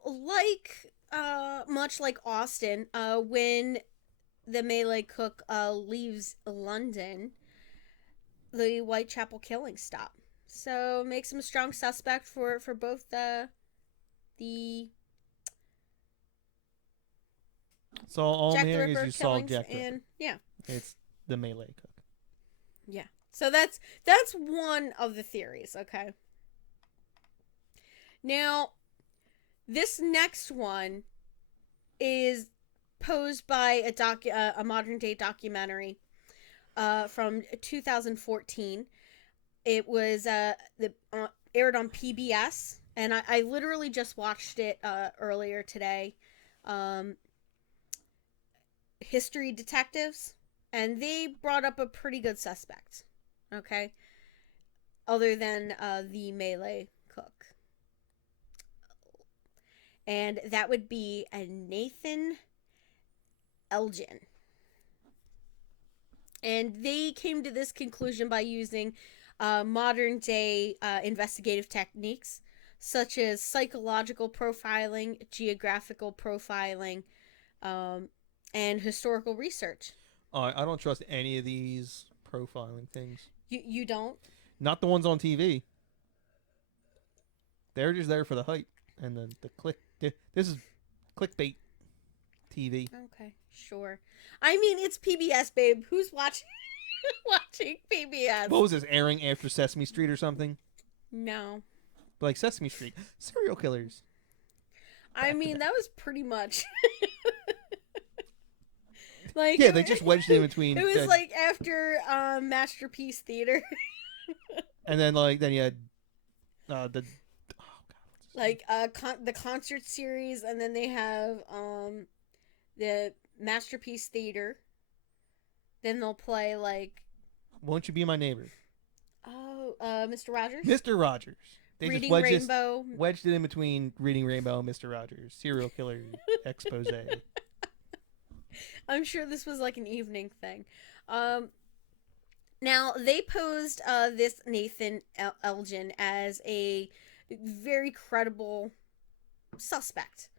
much like Austin, when the Malay cook leaves London, the Whitechapel killings stop. So, makes him a strong suspect for both the So all Jack I'm the hearing Ripper is you saw killings Jack the Ripper. and yeah. It's the Malay cook. Yeah. So that's one of the theories, okay? Now, this next one is posed by a modern day documentary from 2014. It was aired on PBS, and I literally just watched it earlier today. History Detectives, and they brought up a pretty good suspect. Okay, other than the Malay cook, and that would be a Nathan Elgin. And they came to this conclusion by using modern day investigative techniques such as psychological profiling, geographical profiling, and historical research. I don't trust any of these profiling things. You don't? Not the ones on TV. They're just there for the hype and the click. This is clickbait TV. Okay, sure. I mean, it's PBS, babe. Who's watching PBS? What was this, airing after Sesame Street or something? No. Like Sesame Street. Serial killers. I mean, that was pretty much... Like, yeah, they just wedged it in between. It was like after Masterpiece Theater. And then you had the the concert series, and then they have the Masterpiece Theater. Then they'll play Won't You Be My Neighbor? Oh, Mr. Rogers. Mr. Rogers. They Reading just Rainbow. Wedged it in between Reading Rainbow and Mr. Rogers. Serial killer expose. I'm sure this was like an evening thing. Now, they posed this Nathan Elgin as a very credible suspect.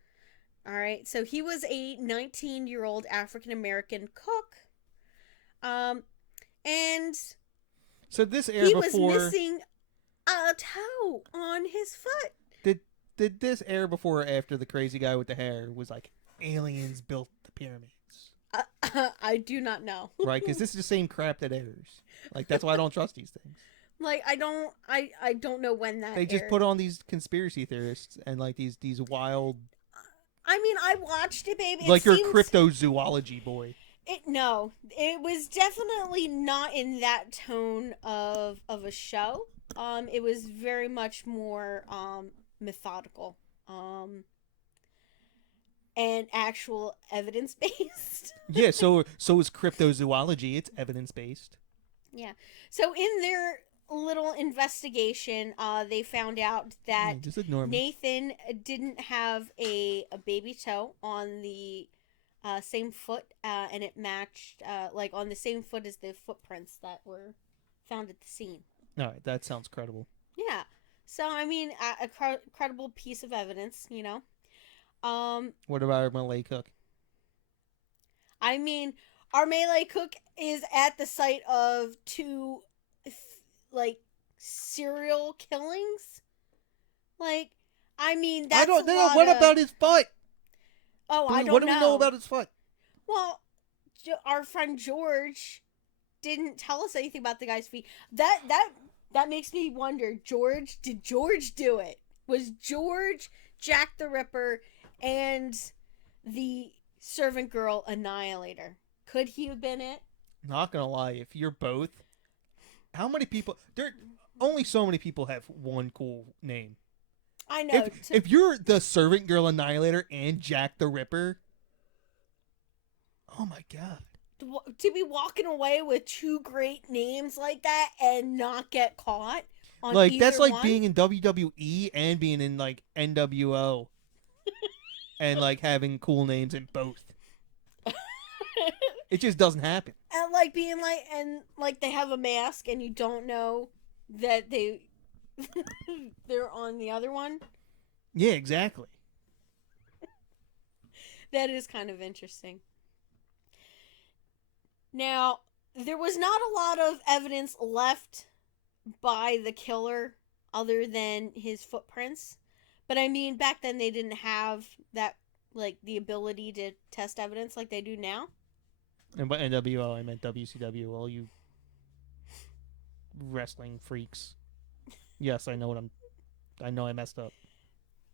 All right, so he was a 19-year-old African-American cook. And so this air he before... was missing a toe on his foot. Did this air before or after the crazy guy with the hair was like, aliens built the pyramids? I do not know. Right? Because this is the same crap that airs. Like, that's why I don't trust these things. Like, I don't know when that They just aired. put on these conspiracy theorists and like these wild, I mean, I watched it, babe. It like your seemed cryptozoology boy. no, it was definitely not in that tone of a show. It was very much more methodical. And actual evidence based. Yeah, so is cryptozoology. It's evidence based. Yeah. So in their little investigation, they found out that Just ignore me. Nathan didn't have a baby toe on the same foot, and it matched like on the same foot as the footprints that were found at the scene. All right, that sounds credible. Yeah. So I mean, a credible piece of evidence, you know. What about our Malay cook? I mean, our melee cook is at the site of two, like, serial killings. Like, I mean, that's I don't a know. lot What of. about his foot? Oh, I don't What do know. we know about his foot? Well, our friend George didn't tell us anything about the guy's feet. That makes me wonder. Did George do it? Was George Jack the Ripper and the Servant Girl Annihilator? Could he have been it? Not gonna lie, if you're both, how many people? There, only so many people have one cool name. I know. If you're the Servant Girl Annihilator and Jack the Ripper, oh my god. To be walking away with two great names like that and not get caught on Like either that's like one? being in WWE and being in like NWO and like having cool names in both. It just doesn't happen. And like being like, and like they have a mask and you don't know that they're on the other one. Yeah, exactly. That is kind of interesting. Now, there was not a lot of evidence left by the killer other than his footprints. But I mean, back then they didn't have that, like, the ability to test evidence like they do now. And by NWO, I meant WCW. All you wrestling freaks. Yes, I know I messed up.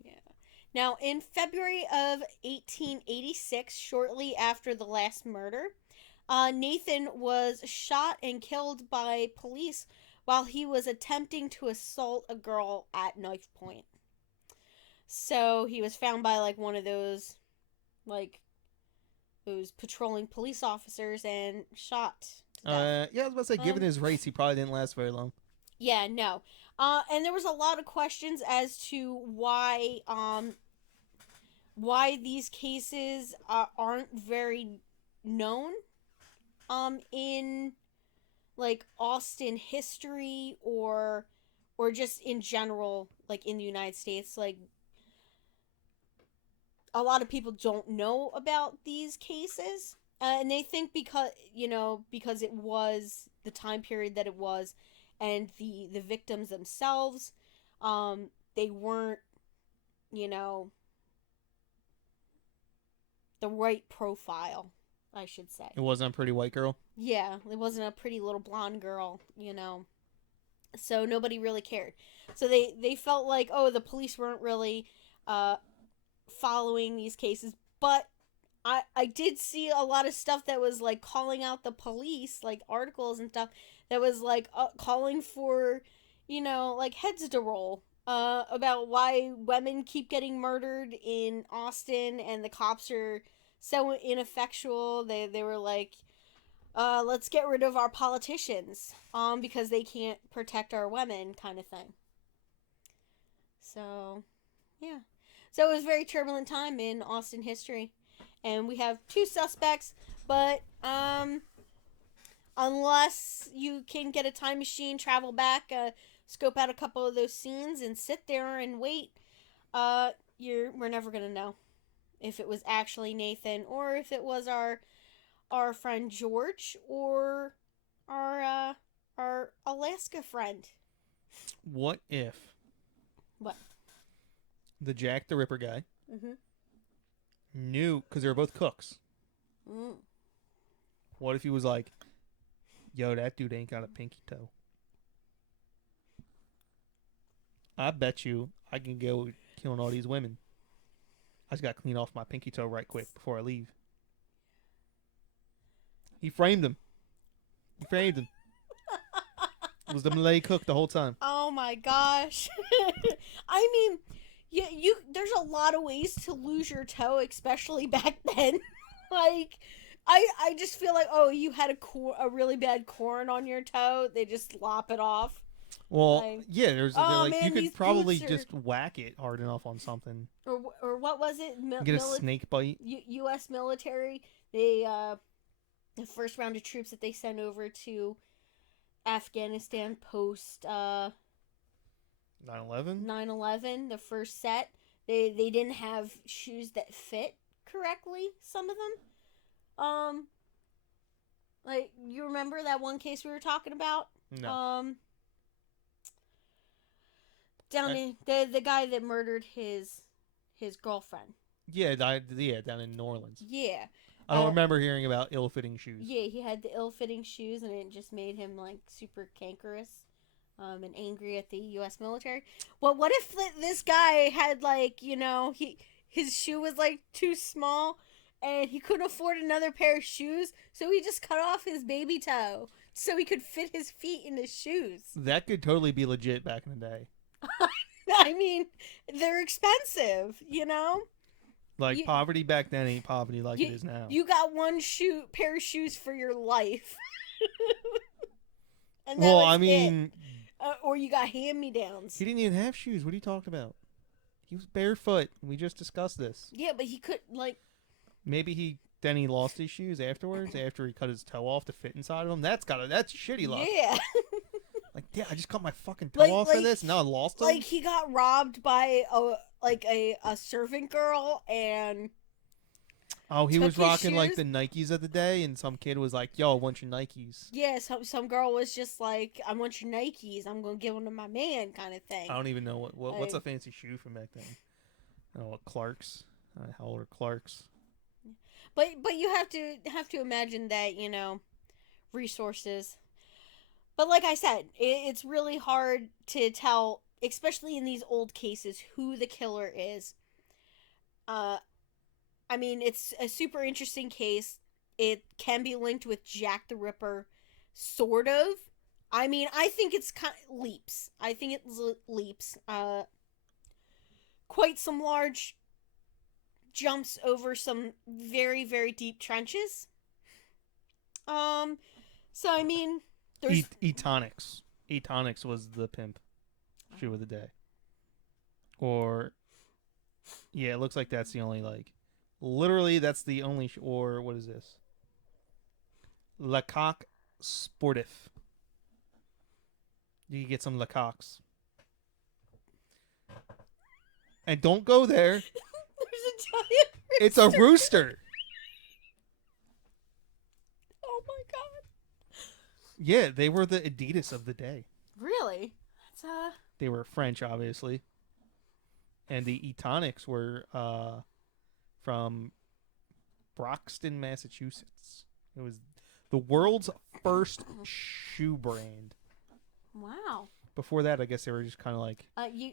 Yeah. Now, in February of 1886, shortly after the last murder, Nathan was shot and killed by police while he was attempting to assault a girl at knife point. So he was found by like one of those, like, those patrolling police officers and shot to death. Yeah, I was about to say, given his race, he probably didn't last very long. Yeah, no. And there was a lot of questions as to why these cases aren't very known in like Austin history or just in general, like in the United States. Like, a lot of people don't know about these cases, and they think because it was the time period that it was, and the victims themselves, they weren't, you know, the right profile, I should say. It wasn't a pretty white girl. Yeah, it wasn't a pretty little blonde girl, you know. So nobody really cared. So they felt like, oh, the police weren't really following these cases. But I did see a lot of stuff that was like calling out the police, like articles and stuff that was like calling for, like heads to roll about why women keep getting murdered in Austin and the cops are so ineffectual. They were like, let's get rid of our politicians because they can't protect our women, kind of thing. So, yeah. So it was a very turbulent time in Austin history. And we have two suspects, but unless you can get a time machine, travel back, scope out a couple of those scenes and sit there and wait, we're never going to know if it was actually Nathan or if it was our friend George or our Alaska friend. What if? What? The Jack the Ripper guy Mm-hmm. knew, because they were both cooks. Mm. What if he was like, yo, that dude ain't got a pinky toe. I bet you I can go killing all these women. I just got to clean off my pinky toe right quick before I leave. He framed him. He framed him. It was the Malay cook the whole time. Oh my gosh. I mean, you there's a lot of ways to lose your toe, especially back then. Like I just feel like, oh, you had a really bad corn on your toe, they just lop it off. Well, Like, yeah, there's oh like you man, these could probably boots are, just whack it hard enough on something. or what was it? Get a snake bite. U.S. military. They the first round of troops that they sent over to Afghanistan post 9/11. 9/11, the first set, they didn't have shoes that fit correctly. Some of them, like you remember that one case we were talking about? No. Down in the guy that murdered his girlfriend. Yeah, down in New Orleans. Yeah. I don't remember hearing about ill-fitting shoes. Yeah, he had the ill-fitting shoes, and it just made him like super cankerous, and angry at the U.S. military. Well, what if this guy had like his shoe was like too small, and he couldn't afford another pair of shoes, so he just cut off his baby toe so he could fit his feet in his shoes. That could totally be legit back in the day. I mean, they're expensive, Like poverty back then ain't poverty like it is now. You got one pair of shoes for your life. And well, I mean, or you got hand-me-downs. He didn't even have shoes. What are you talking about? He was barefoot. We just discussed this. Yeah, but he could Maybe he lost his shoes afterwards after he cut his toe off to fit inside of them. That's shitty luck. Yeah. Like, yeah, I just cut my fucking toe off for this. Now I lost them. Like he got robbed by a servant girl and. Oh, he was rocking like the Nikes of the day, and some kid was like, "Yo, I want your Nikes." Yeah, some girl was just like, "I want your Nikes. I'm gonna give them to my man," kind of thing. I don't even know what's a fancy shoe from back then. I don't know what Clarks. How old are Clarks? But you have to imagine that resources. But like I said, it's really hard to tell, especially in these old cases, who the killer is. I mean, it's a super interesting case. It can be linked with Jack the Ripper, sort of. I mean, I think it's leaps. I think it leaps. Quite some large jumps over some very, very deep trenches. So I mean, there's Etonics. Etonics was the pimp shoe of the day. Or yeah, it looks like that's the only literally that's the only or what is this? Lecoq Sportif. You can get some Lecoqs. And don't go there. There's a giant rooster. It's a rooster. Oh my god. Yeah, they were the Adidas of the day. Really? That's They were French, obviously. And the Etonics were from Broxton, Massachusetts. It was the world's first shoe brand. Wow. Before that, I guess they were just kind of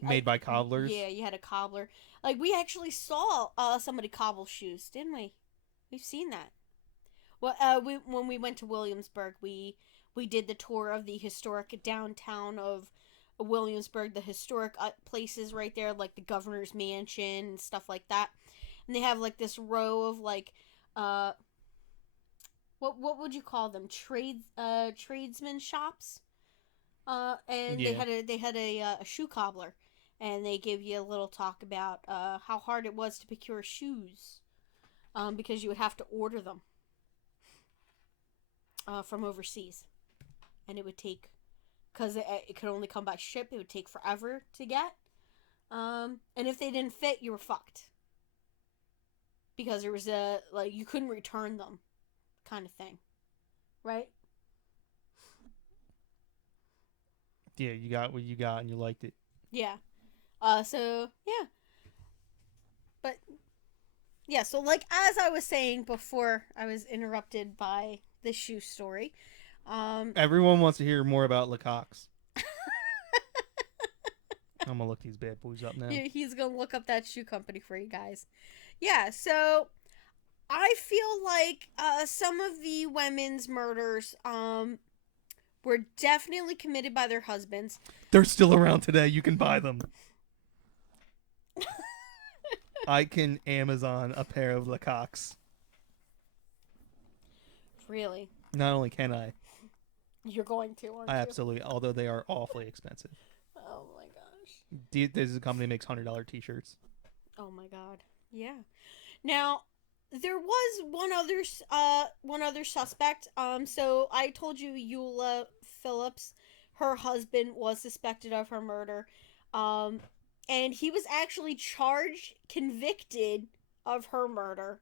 made by cobblers. Yeah, you had a cobbler. Like, we actually saw somebody cobble shoes, didn't we? We've seen that. Well, when we went to Williamsburg, we did the tour of the historic downtown of Williamsburg, the historic places right there, like the governor's mansion and stuff like that. And they have this row of what would you call them? Tradesman shops. And yeah. they had a shoe cobbler, and they give you a little talk about how hard it was to procure shoes, because you would have to order them from overseas, and it would take, because it could only come by ship, it would take forever to get, and if they didn't fit, you were fucked, because there was you couldn't return them, kind of thing, right? Yeah, you got what you got and you liked it. Yeah. So, yeah. But, yeah, so as I was saying before I was interrupted by this shoe story. Everyone wants to hear more about Lecoqs. I'm gonna look these bad boys up now. He's gonna look up that shoe company for you guys. Yeah, so I feel like some of the women's murders were definitely committed by their husbands. They're still around today. You can buy them. I can Amazon a pair of Lecoqs. Really? Not only can I. You're going to, aren't I you? absolutely, although they are awfully expensive. Oh my gosh. This is a company that makes $100 t-shirts. Oh my god. Yeah. Now, there was one other suspect. So I told you Eula Phillips, her husband, was suspected of her murder. And he was actually charged, convicted of her murder.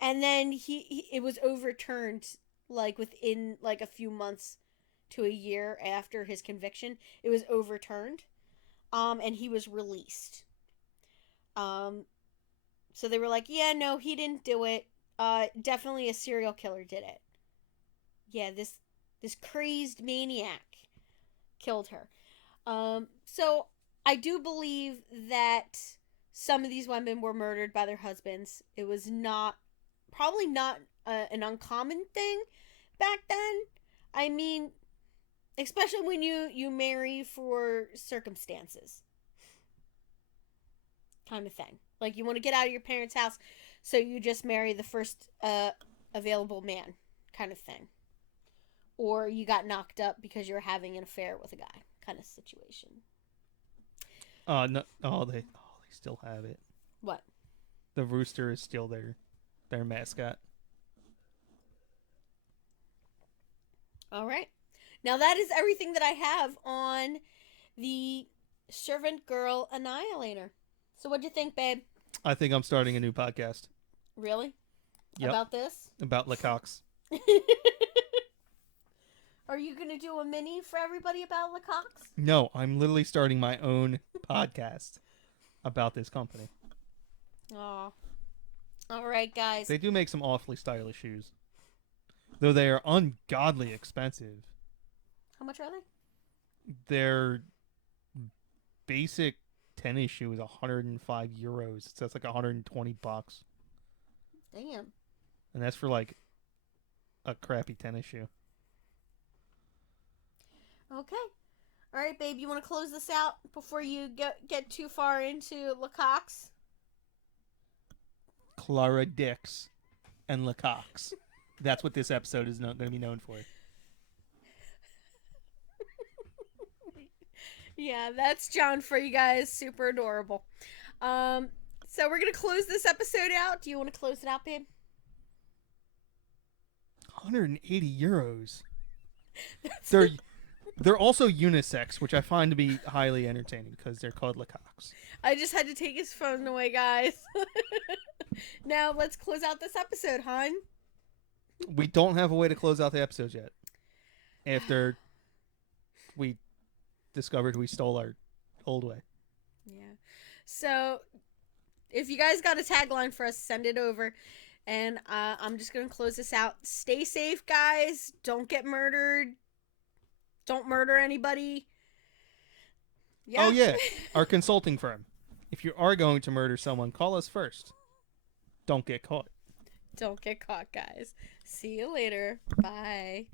And then it was overturned like within like a few months to a year after his conviction. It was overturned. And he was released. So they were like, yeah, no, he didn't do it. Definitely a serial killer did it. Yeah, this crazed maniac killed her. So I do believe that some of these women were murdered by their husbands. It was probably not an uncommon thing back then. I mean, especially when you marry for circumstances. Kind of thing. Like, you want to get out of your parents' house, so you just marry the first available man, kind of thing. Or you got knocked up because you were having an affair with a guy, kind of situation. No, they still have it. What? The rooster is still their mascot. All right. Now that is everything that I have on the Servant Girl Annihilator. So what'd you think, babe? I think I'm starting a new podcast. Really? Yep. About this? About Lecoqs. Are you going to do a mini for everybody about Lecoqs? No, I'm literally starting my own podcast about this company. Aw. All right, guys. They do make some awfully stylish shoes. Though they are ungodly expensive. How much are they? Their basic tennis shoe is 105 euros. So that's like 120 bucks. Damn. And that's for like a crappy tennis shoe. Okay. All right, babe. You want to close this out before you get too far into Lecoqs? Clara Dix and Lecoqs. That's what this episode is going to be known for. Yeah, that's John for you guys. Super adorable. So we're going to close this episode out. Do you want to close it out, babe? 180 euros. They're also unisex, which I find to be highly entertaining because they're called Lecoqs. I just had to take his phone away, guys. Now let's close out this episode, hon. We don't have a way to close out the episodes yet. After we discovered we stole our old way. Yeah. So if you guys got a tagline for us, send it over. And I'm just going to close this out. Stay safe, guys. Don't get murdered. Don't murder anybody. Yeah. Oh, yeah. Our consulting firm. If you are going to murder someone, call us first. Don't get caught. Don't get caught, guys. See you later. Bye.